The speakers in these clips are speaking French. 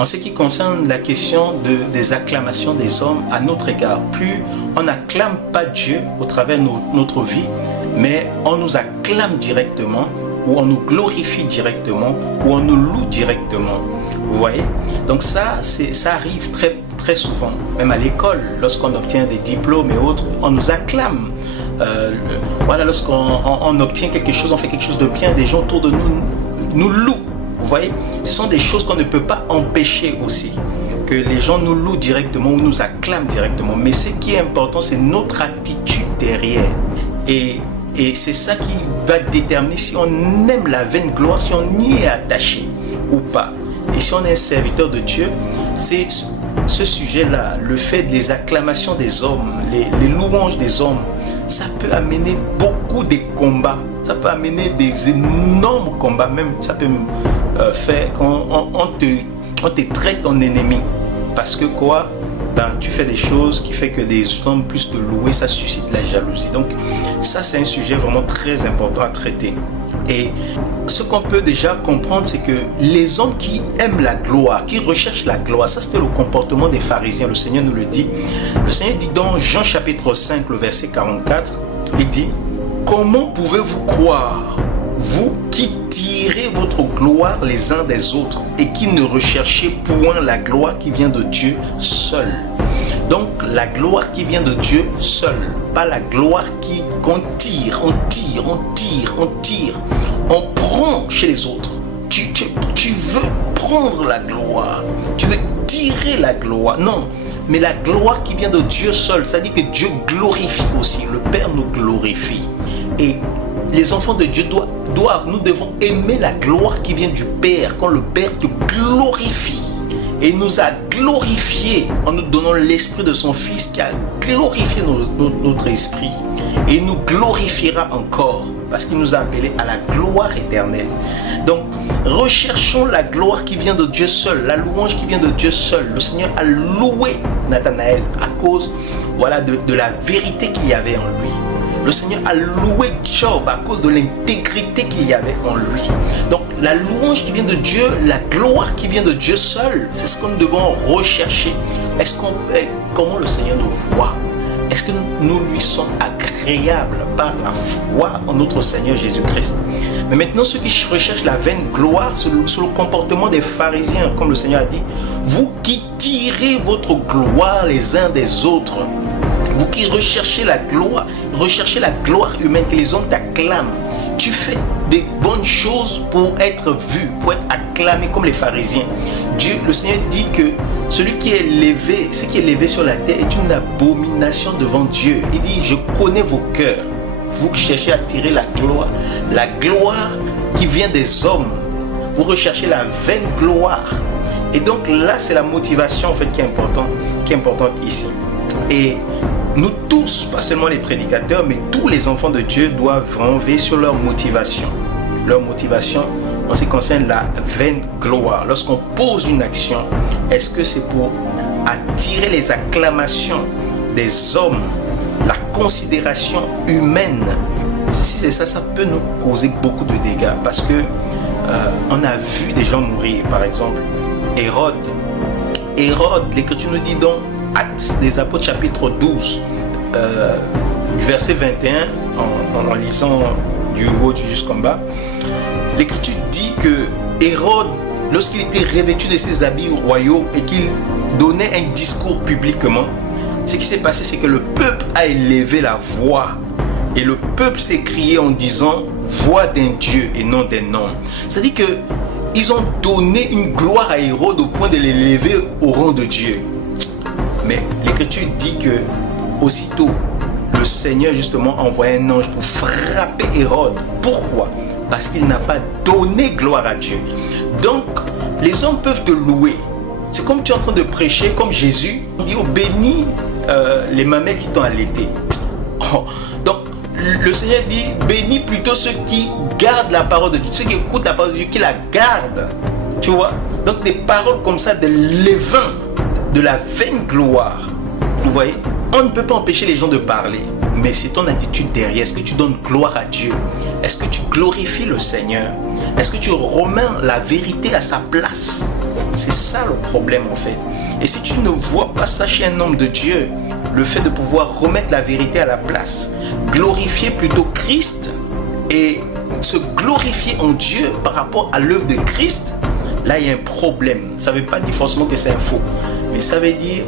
En ce qui concerne la question des acclamations des hommes à notre égard, plus on n'acclame pas Dieu au travers de notre vie, mais on nous acclame directement, ou on nous glorifie directement, ou on nous loue directement. Vous voyez? Donc ça arrive très, très souvent, même à l'école, lorsqu'on obtient des diplômes et autres, on nous acclame. Voilà, lorsqu'on obtient quelque chose, on fait quelque chose de bien, des gens autour de nous louent. Vous voyez, ce sont des choses qu'on ne peut pas empêcher aussi, que les gens nous louent directement ou nous acclament directement. Mais ce qui est important, c'est notre attitude derrière. Et c'est ça qui va déterminer si on aime la vaine gloire, si on y est attaché ou pas. Et si on est un serviteur de Dieu, c'est ce sujet-là, le fait des acclamations des hommes, les louanges des hommes, ça peut amener beaucoup de combats. Ça peut amener des énormes combats, même ça peut faire qu'on te traite en ennemi. Parce que quoi? Tu fais des choses qui fait que des hommes plus te louer, ça suscite la jalousie. Donc ça, c'est un sujet vraiment très important à traiter. Et ce qu'on peut déjà comprendre, c'est que les hommes qui aiment la gloire, qui recherchent la gloire, ça c'était le comportement des pharisiens. Le Seigneur nous le dit. Le Seigneur dit dans Jean chapitre 5, le verset 44, il dit: comment pouvez-vous croire, vous qui tirez votre gloire les uns des autres et qui ne recherchez point la gloire qui vient de Dieu seul? Donc la gloire qui vient de Dieu seul, pas la gloire qu'on tire, on prend chez les autres. Tu veux prendre la gloire, tu veux tirer la gloire. Non, mais la gloire qui vient de Dieu seul, ça dit que Dieu glorifie aussi, le Père nous glorifie. Et les enfants de Dieu nous devons aimer la gloire qui vient du Père, quand le Père te glorifie. Et il nous a glorifiés en nous donnant l'esprit de son Fils qui a glorifié notre esprit. Et il nous glorifiera encore parce qu'il nous a appelés à la gloire éternelle. Donc, recherchons la gloire qui vient de Dieu seul, la louange qui vient de Dieu seul. Le Seigneur a loué Nathanaël à cause de la vérité qu'il y avait en lui. Le Seigneur a loué Job à cause de l'intégrité qu'il y avait en lui. Donc la louange qui vient de Dieu, la gloire qui vient de Dieu seul, c'est ce que nous devons rechercher. Comment le Seigneur nous voit? Est-ce que nous lui sommes agréables par la foi en notre Seigneur Jésus-Christ? Mais maintenant, ceux qui recherchent la vaine gloire, c'est le comportement des pharisiens, comme le Seigneur a dit: vous qui tirez votre gloire les uns des autres, vous qui recherchez la gloire humaine, que les hommes t'acclament. Tu fais des bonnes choses pour être vu, pour être acclamé comme les pharisiens. Le Seigneur dit que ce qui est levé sur la terre est une abomination devant Dieu. Il dit: je connais vos cœurs. Vous qui cherchez à tirer la gloire qui vient des hommes. Vous recherchez la vaine gloire. Et donc là, c'est la motivation en fait qui est importante ici. Et nous tous, pas seulement les prédicateurs, mais tous les enfants de Dieu doivent vraiment veiller sur leur motivation. Leur motivation en ce qui concerne la vaine gloire. Lorsqu'on pose une action, est-ce que c'est pour attirer les acclamations des hommes, la considération humaine? Si c'est ça, ça peut nous causer beaucoup de dégâts. Parce que on a vu des gens mourir. Par exemple, Hérode, l'Écriture nous dit donc, Actes des Apôtres chapitre 12, verset 21, en lisant du haut jusqu'en bas, l'Écriture dit que Hérode, lorsqu'il était revêtu de ses habits royaux et qu'il donnait un discours publiquement, ce qui s'est passé, c'est que le peuple a élevé la voix. Et le peuple s'est crié en disant: voix d'un Dieu et non d'un homme. C'est-à-dire qu'ils ont donné une gloire à Hérode au point de l'élever au rang de Dieu. Mais l'Écriture dit que aussitôt le Seigneur justement a envoyé un ange pour frapper Hérode. Pourquoi? Parce qu'il n'a pas donné gloire à Dieu. Donc les hommes peuvent te louer. C'est comme tu es en train de prêcher, comme Jésus dit: oh, bénis les mamelles qui t'ont allaité. Donc le Seigneur dit: bénis plutôt ceux qui gardent la parole de Dieu, ceux qui écoutent la parole de Dieu, qui la gardent. Tu vois? Donc des paroles comme ça, de levain, de la vaine gloire. Vous voyez? On ne peut pas empêcher les gens de parler, mais c'est ton attitude derrière. Est-ce que tu donnes gloire à Dieu? Est-ce que tu glorifies le Seigneur? Est-ce que tu remets la vérité à sa place? C'est ça le problème en fait. Et si tu ne vois pas ça chez un homme de Dieu, le fait de pouvoir remettre la vérité à la place, glorifier plutôt Christ et se glorifier en Dieu par rapport à l'œuvre de Christ, là il y a un problème. Ça ne veut pas dire forcément que c'est un faux, mais ça veut dire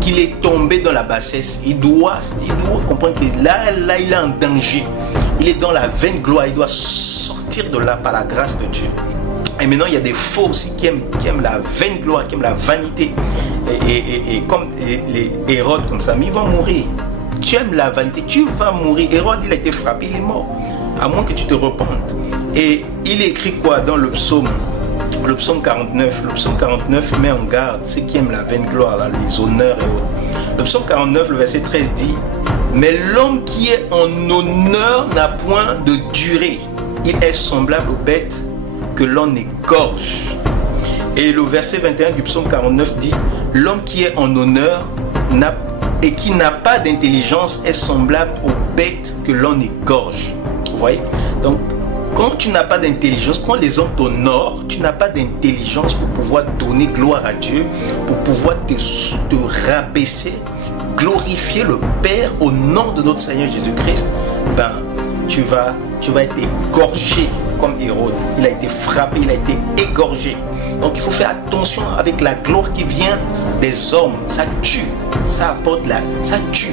qu'il est tombé dans la bassesse. Il doit comprendre que là il est en danger. Il est dans la vaine gloire. Il doit sortir de là par la grâce de Dieu. Et maintenant, il y a des faux aussi qui aiment la vaine gloire, qui aiment la vanité. Et comme les Hérode comme ça, mais ils vont mourir. Tu aimes la vanité, tu vas mourir. Hérode, il a été frappé, il est mort. À moins que tu te repentes. Et il écrit quoi dans le psaume 49? Le psaume 49 met en garde ceux qui aiment la vaine gloire, là, les honneurs et autres. Le psaume 49, le verset 13 dit: mais l'homme qui est en honneur n'a point de durée. Il est semblable aux bêtes que l'on égorge. Et le verset 21 du psaume 49 dit: l'homme qui est en honneur et qui n'a pas d'intelligence est semblable aux bêtes que l'on égorge. Vous voyez? Donc, quand tu n'as pas d'intelligence, quand les hommes t'honorent, tu n'as pas d'intelligence pour pouvoir donner gloire à Dieu, pour pouvoir te rabaisser, glorifier le Père au nom de notre Seigneur Jésus-Christ. Ben, tu vas être égorgé comme Hérode. Il a été frappé, il a été égorgé. Donc il faut faire attention avec la gloire qui vient des hommes. Ça tue, ça apporte ça tue.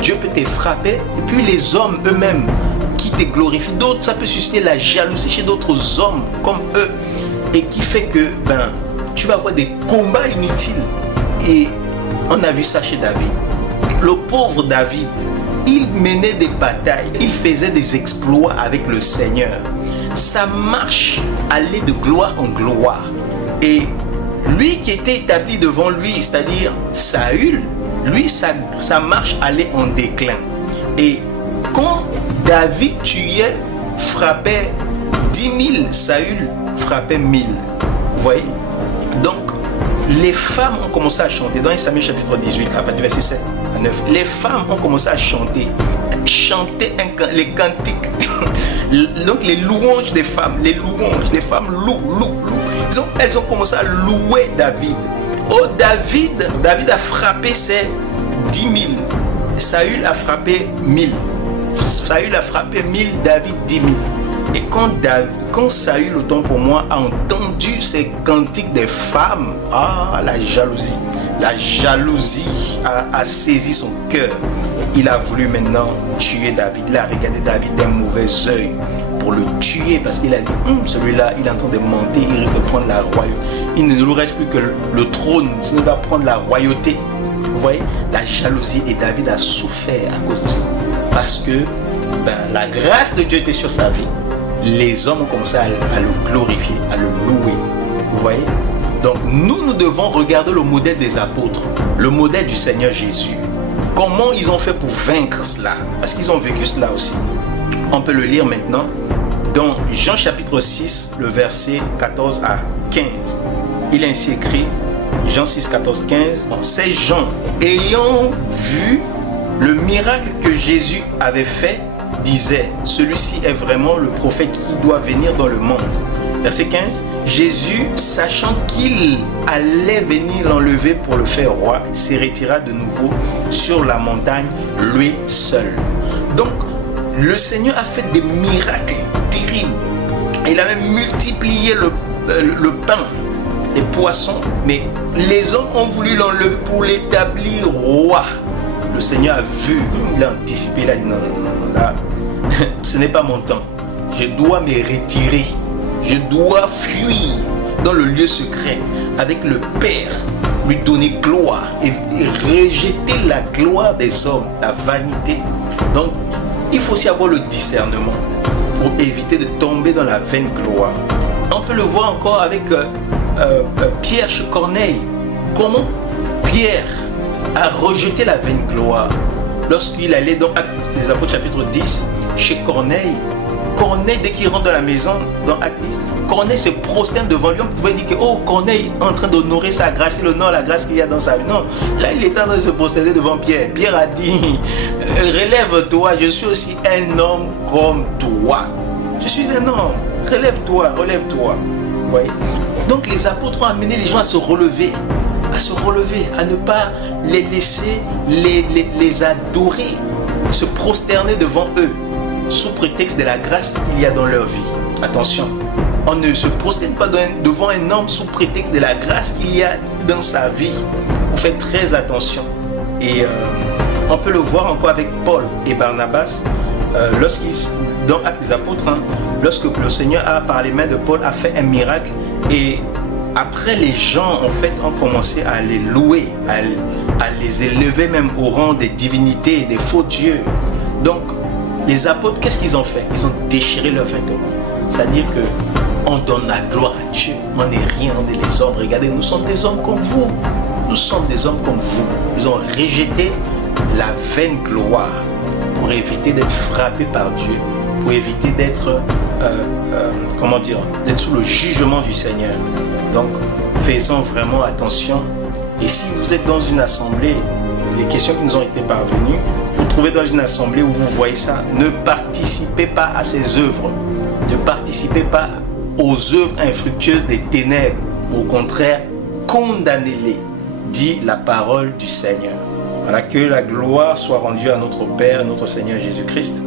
Dieu peut te frapper et puis les hommes eux-mêmes qui te glorifient. D'autres, ça peut susciter la jalousie chez d'autres hommes comme eux et qui fait que tu vas avoir des combats inutiles. Et on a vu ça chez David. Le pauvre David, il menait des batailles, il faisait des exploits avec le Seigneur. Sa marche allait de gloire en gloire. Et lui qui était établi devant lui, c'est-à-dire Saül, lui, sa marche allait en déclin. Et quand David tuait, frappait 10 000, Saül frappait 1000. Vous voyez? Donc, les femmes ont commencé à chanter. Dans 1 Samuel chapitre 18, à partir du verset 7 à 9, les femmes ont commencé à chanter les cantiques. Donc les louanges des femmes, les femmes louent. Elles ont commencé à louer David. Oh, David a frappé ses 10 000. Saül a frappé 1000. Saül a frappé 1000, David 10 000. Et quand Saül, autant pour moi, a entendu ces cantiques des femmes, la jalousie a saisi son cœur. Il a voulu maintenant tuer David. Il a regardé David d'un mauvais œil pour le tuer parce qu'il a dit celui-là, il est en train de monter, il risque de prendre la royauté. Il ne lui reste plus que le trône, s'il va prendre la royauté. Vous voyez, la jalousie, et David a souffert à cause de ça. Parce que la grâce de Dieu était sur sa vie. Les hommes ont commencé à le glorifier, à le louer. Vous voyez? Donc nous devons regarder le modèle des apôtres, le modèle du Seigneur Jésus. Comment ils ont fait pour vaincre cela? Parce qu'ils ont vécu cela aussi. On peut le lire maintenant dans Jean chapitre 6, le verset 14 à 15. Il est ainsi écrit, Jean 6, 14, 15. Ces gens, ayant vu le miracle que Jésus avait fait, disaient: celui-ci est vraiment le prophète qui doit venir dans le monde. Verset 15. Jésus, sachant qu'il allait venir l'enlever pour le faire roi, se retira de nouveau sur la montagne, lui seul. Donc, le Seigneur a fait des miracles terribles. Il a même multiplié le pain, les poissons, mais les hommes ont voulu l'enlever pour l'établir roi. Le Seigneur a vu, il a anticipé, il a dit non, là, ce n'est pas mon temps. Je dois me retirer. Je dois fuir dans le lieu secret avec le Père, lui donner gloire et rejeter la gloire des hommes, la vanité. Donc, il faut aussi avoir le discernement pour éviter de tomber dans la vaine gloire. On peut le voir encore avec Pierre chez Corneille. Comment Pierre a rejeté la vaine gloire lorsqu'il allait dans Actes des Apôtres chapitre 10 chez Corneille. Corneille, dès qu'il rentre dans la maison, dans Acte 10, Corneille se prosterne devant lui. On pouvait dire que oh, Corneille est en train d'honorer sa grâce, il honore la grâce qu'il y a dans sa vie. Non, là il est en train de se prosterner devant Pierre. Pierre a dit, relève-toi, je suis aussi un homme comme toi. Je suis un homme, relève-toi, relève-toi. Vous voyez? Donc les apôtres ont amené les gens à se relever, à ne pas les laisser les adorer, se prosterner devant eux, sous prétexte de la grâce qu'il y a dans leur vie. Attention, on ne se prosterne pas devant un homme sous prétexte de la grâce qu'il y a dans sa vie. On fait très attention. Et on peut le voir encore avec Paul et Barnabas, dans Actes des Apôtres, lorsque le Seigneur a, par les mains de Paul, a fait un miracle. Et après, les gens en fait ont commencé à les louer, à les élever même au rang des divinités, des faux dieux. Donc, les apôtres, qu'est-ce qu'ils ont fait? Ils ont déchiré leurs vêtements. C'est-à-dire qu'on donne la gloire à Dieu. On n'est rien, on est les hommes. Regardez, nous sommes des hommes comme vous. Nous sommes des hommes comme vous. Ils ont rejeté la vaine gloire pour éviter d'être frappés par Dieu, pour éviter d'être, d'être sous le jugement du Seigneur. Donc, faisons vraiment attention. Et si vous êtes dans une assemblée, les questions qui nous ont été parvenues, vous trouvez dans une assemblée où vous voyez ça, ne participez pas à ces œuvres. Ne participez pas aux œuvres infructueuses des ténèbres. Au contraire, condamnez-les, dit la parole du Seigneur. Voilà, que la gloire soit rendue à notre Père, notre Seigneur Jésus-Christ.